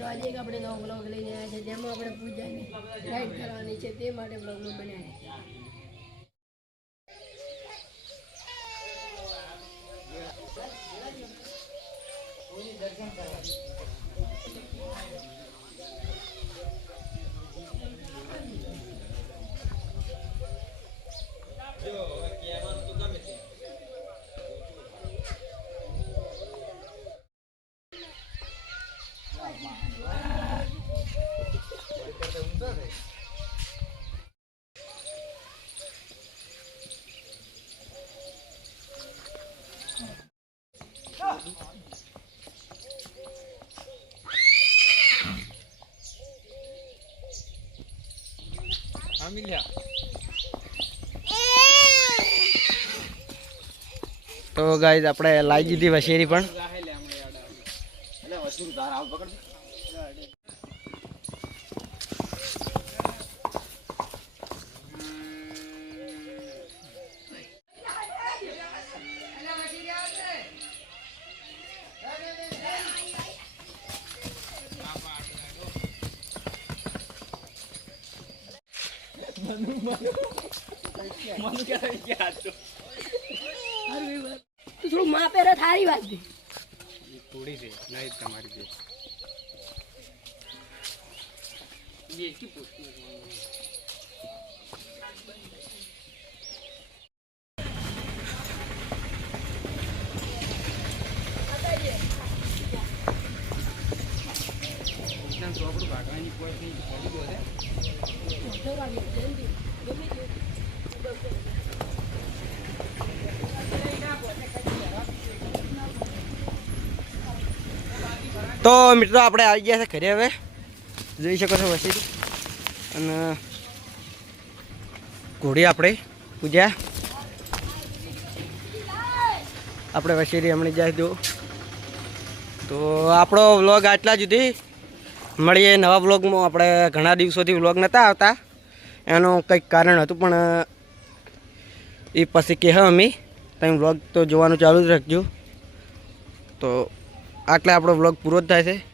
તો આજે એક આપણે નવો બ્લોગ લઈને આવ્યા છે જેમાં આપણે પૂજાની રાઈડ કરવાની છે તે માટે બ્લોગમાં બનાવ્યા તો ગાઈસ આપણે લાવી દીધી વશેરી પણ મनु क्या क्या तो થોડું માં પહેરે થારી વાત દે થોડી છે નહીં તમારી જે ये की पूछती ના તો આપણું ભાગવાની કોઈ નહીં પડી ગયો તો મિત્રો આપણે આવી ગયા છે ઘરે હવે જોઈ શકો છો વસેરી અને ઘોડી આપણે પૂજા આપણે વસેરી હમણાં જાય દો તો આપણો વ્લોગ આટલા સુધી મળીએ નવા વ્લોગમાં આપણે ઘણા દિવસોથી વ્લોગ નહોતા આવતા એનું કંઈક કારણ હતું પણ એ પછી કહે અમે તમે વ્લોગ તો જોવાનું ચાલુ જ રાખજો તો આટલે આપણો વ્લોગ પૂરો જ થાય છે